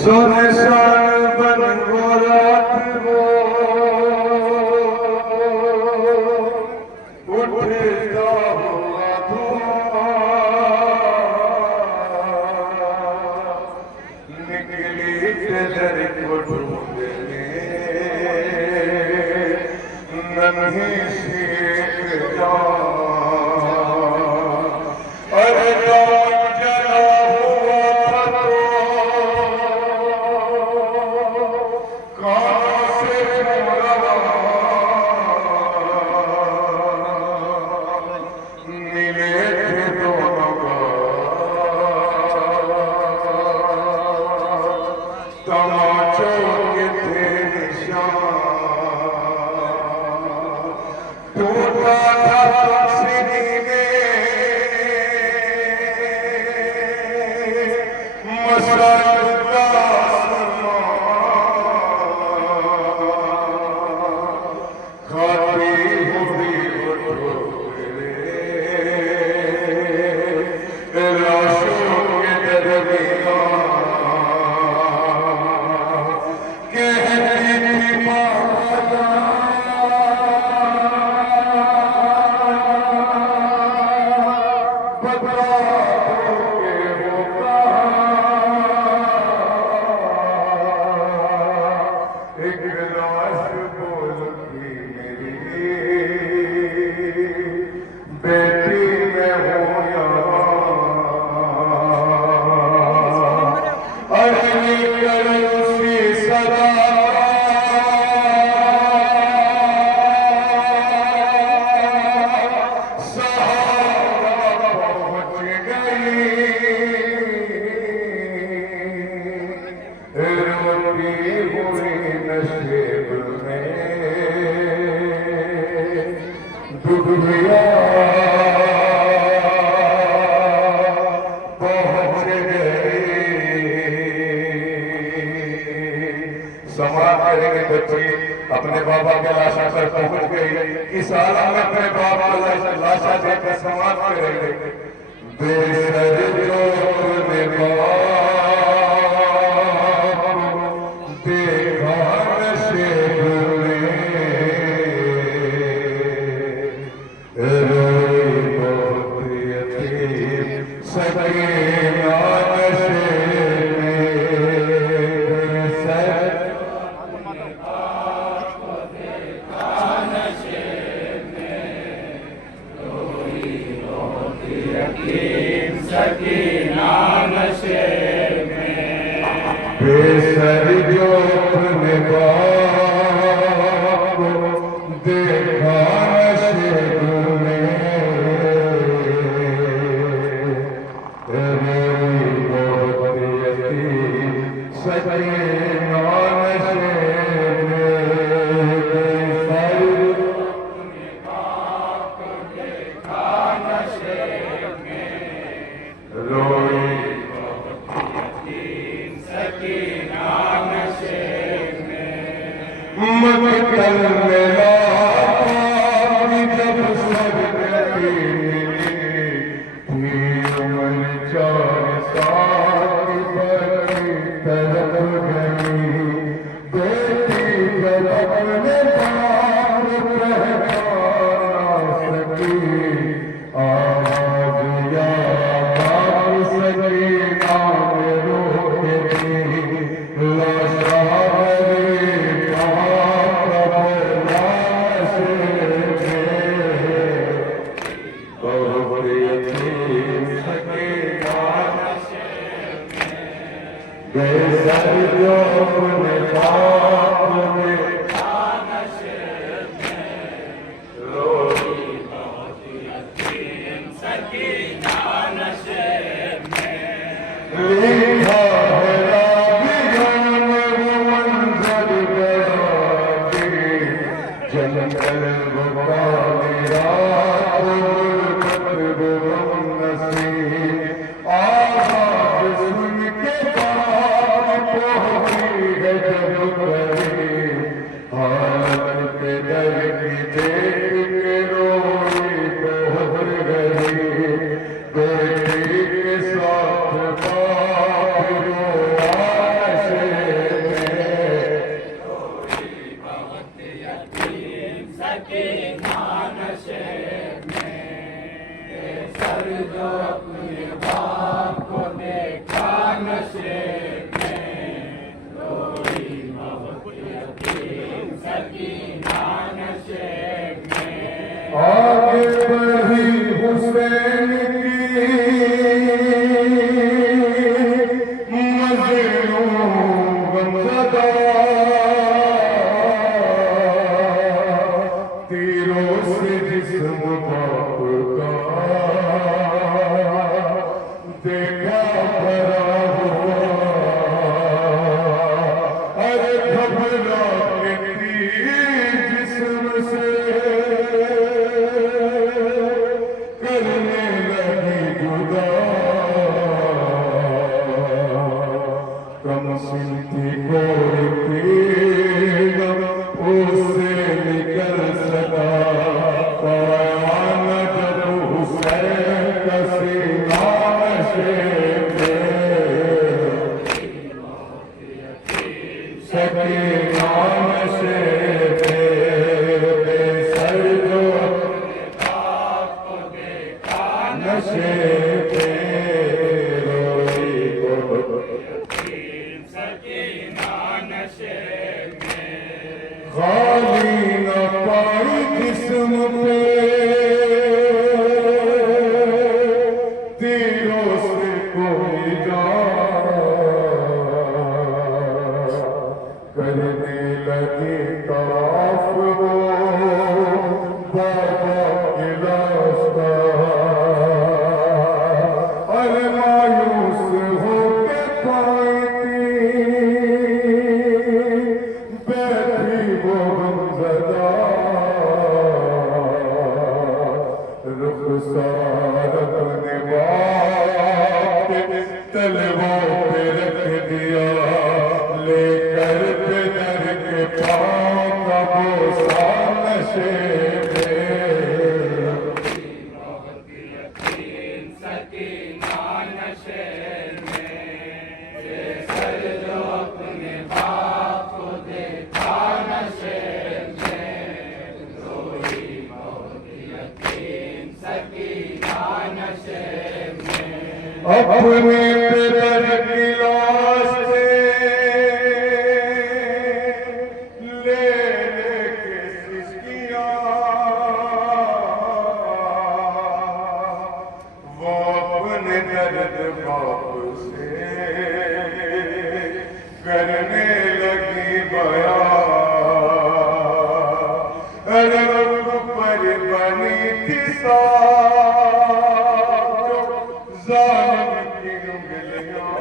सुनसान बन वो रात वो उठता हुआ धुआं निकली नजर को ढूंढने नन्ही सी एक जान अरे जला हुआ था कहाँ से मिले थे दोनों तमाचों के थे निशान टूटा था सीने में मसलता खाती हुई लाशों के दरमियान कहती थी माता बता दोगे वो कहाँ एक लाश बोलती मेरी बेटी मैं हूँ यहाँ अरे करूँसी सदा सहारा पहुँच गई रोती हुई नशेब में दुनिया पहुँच गई समाज करेंगे बच्चे अपने बाबा के लाशा पर पहुँच गई इस आलम में अपने बाबा लाशा देखकर समाज करेंगे बेसर जो में देखा नशेब में रोई बहुत यतीम सकीना नशेब में सकीना नशे में बेसर जो अपने बाप देखा नशेब में रोई बहुत यतीम सकीना नशे में रोई मक्तल में जब सब थी उम्र 4 साल बड़ी तरफ गई बेटी जब अपने बाप रहना सकी आवाज या बाप सकीना में रोती लाशा बेसर जो अपने बाप में रोई बहुत यतीम सकीना नशे में लिखा है राबियान वो मंजर गया जंगल वो काली रात वो गम नसीब आवाज सुन के हालत के डर की देख के रोई पहुँच गई बेटी के साथ जो अपने बाप को देखा नशे में, रोई बहुत यतीम सकीना नशे में। आगे बढ़ी हुसैन की मजनून गमज़दा, तीरों से जिस्म बाप का देखा भरा हुआ, अरे घबरा के तीर जिस्म से करने लगी जुदा। कम सुनती कोई तीर उससे निकल सका, पैमान जब हुसैन का सीना नशे में, सकीना नशे में, बेसर जो अपने बाप को देखा नशे में, रोई बहुत यतीम सकीना नशे में। खाली न पाई जिस्म पे तीरों से कोई जान, करने लगी तवाफ वो बाबा के लाश का, अरे मायूस होके पाई बैठी वो गमज़दा, रुखसार अपने बाप के तलवों पे रख दिया, लेकर पितर के पाँव का बोसा नशे में, बहुत यतीम सकीना नशे में। बेसर जो अपने बाप को देखा नशे में, रोई बहुत यतीम सकीना नशे में। अपने पितर की लाश से ले लेके सिसकियां, वो अपने दर्द बाप से करने लगी बयां, अरे रुख पर बनी थी जालिम की उंगलियां,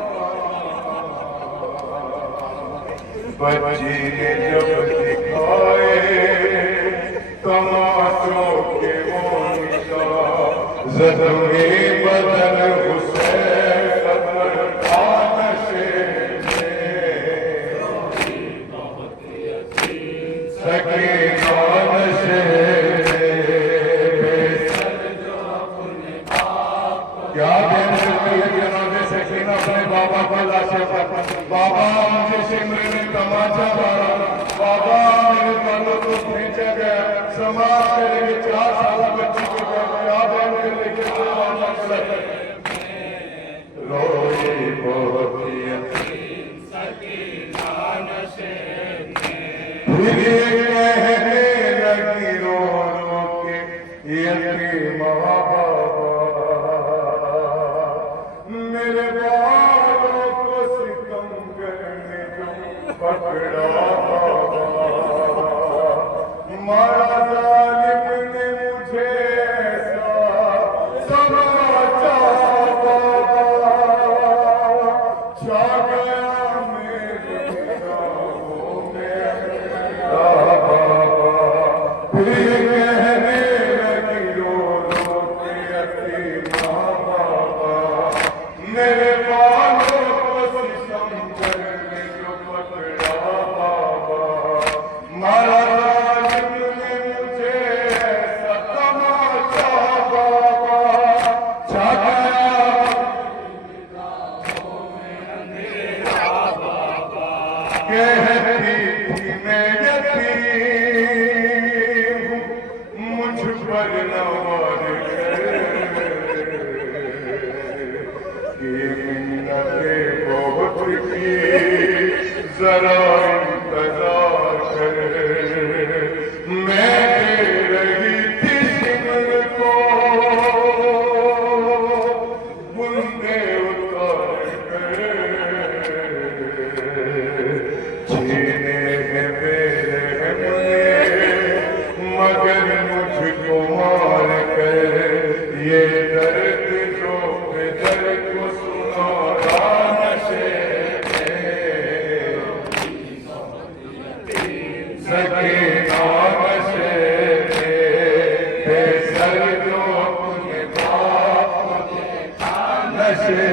बच्ची ने जब दिखाए तमाचों के वो निशान, ज़ख्मी बदन हुसैन कब्र का नशे में, बहुत यतीम सकीना नशे में, बेसर जो अपने बाप को क्या देन करती है जनाब सकीना अपने बाबा को लाशे पर, बाबा मुझे शिमरे में तमाचा मारा, बाबा मेरे बालों को खींचा गया, समाज करेंगे 4 साल बच्ची को क्या देन कर लेके रोई बहुत यतीम सकीना नशे में। फिर ये कहने लगी रो रो के यतीम बाबा, मेरे बालों को सितम करने जो पकड़ा बाबा, मारा जालिम ने मुझे ऐसा समाचा बाबा, छा गया मेरे गाँवों में बाबा। फिर कहने लगी रो रो के यतीम बाबा, मेरे बालों को सितम करने जो पकड़ा बाबा, मारा जालिम ने मुझे ऐसा तमाचा बाबा, की जरा इंतजार कर, मैं दे रही थी सिमर को बूंदे उतार कर, छीने हैं बेरहम मगर मुझको मार कर, ये दर्द जो बेदर को सुनाया नशे सकीना नशे बेसर जो अपने बाप नशे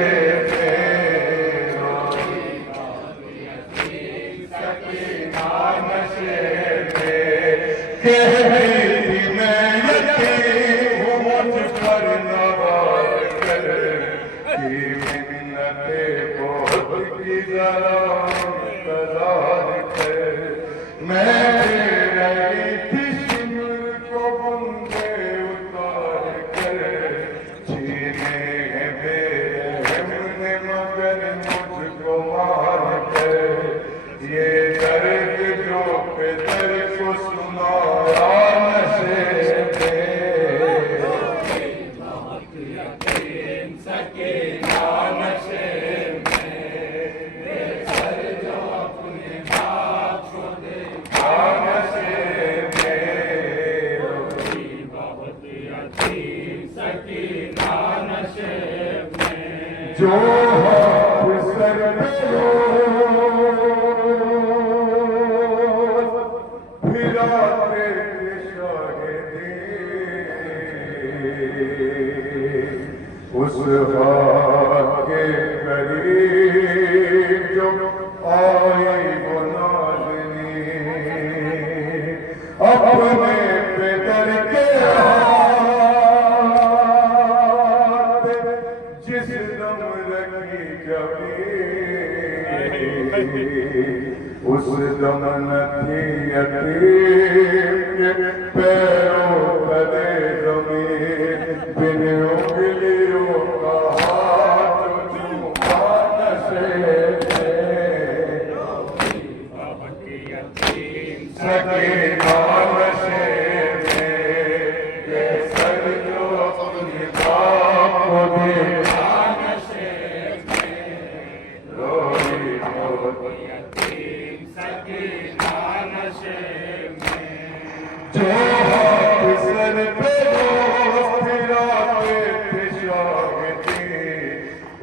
सकीना नशे कहती मैं यतीम हूँ मुझ पर नवाज कर, कि मिन्नते बहुत की जरा इंतजार कर, मैं दे रही थी सिमर को बूंदे उतार कर, छीने हैं बेरहम ने मगर मुझको मार कर, ये दर्द जो बेदर को सुनाया नशे सकीना नशे में सर जो अपने बाप को देखा नशे में, बहुत यतीम सकीना नशे में, जो हाथ सर पे फिराते शाहिदी, उस हाथ के करीब जो आई वो नाज़नी, अपने बेदर के हाथ जिस दम रखी जबी, उस दम न थी यतीम के पैरों तले ज़मीन, बिन उंगलियों का हाथ चूमा नशे बहुत यतीम सकीना नशे में, सर जो अपने बाप को देखा नशे रोई बहुत यतीम सकीना नशे में, जो हाथ सर पे फिराते थे शाहिदी,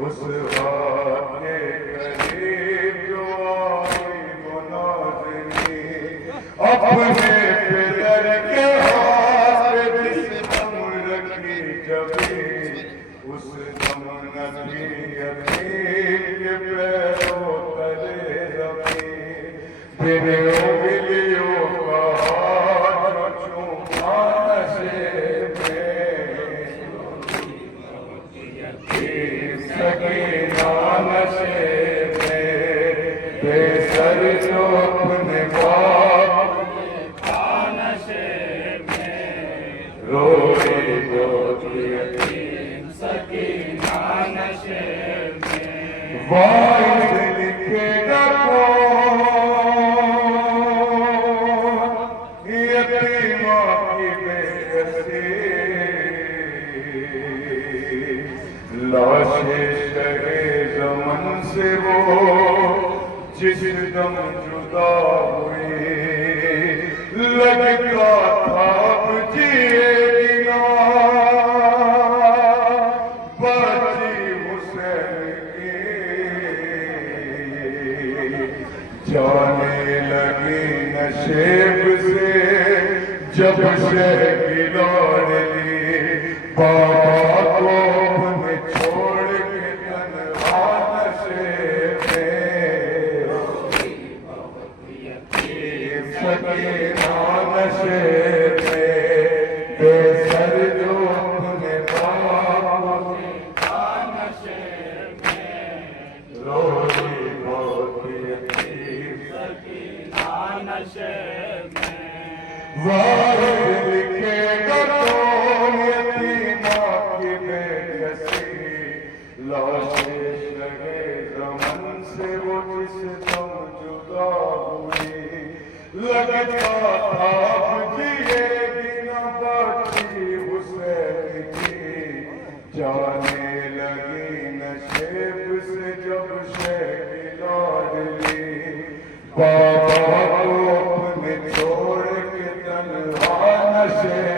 उस हाथ के करीब जो आई वो नाज़नी, अपने बेदर के हाथ जिस दम रखी जबी, उस दम नबी यतीम के पैरों तले ज़मीन, बिन उंगलियों का हाथ चूमा नशे में, सकीना नशे में, बेसर जो अपने बाप नशे में, रोई बहुत यतीम सकीना नशे में, वाइस लिखेगा कौन यतीमा की बेकसी, लाशे शरे ज़मन से वो जिस दम जुदा हुई, लगता था अब जिएगी ना बाजी हुसैन की, जाने लगी नशेब से जब शह की लाडली, बाबा को अपने छोड़ के तन्हा नशे में, सकीना नशे में, बेसर जो अपने बाप नशे में, रोई बहुत यतीम सकीना नशे में, वाहिद लिखेगा कौन यतीमा की बेकसी, लाशे शगे ज़मन से अब जिएगी न बची हुसैन की, जाने लगी नशेब से जब शेख लाडली। बाबा को अपने छोड़ के तन्हा नशे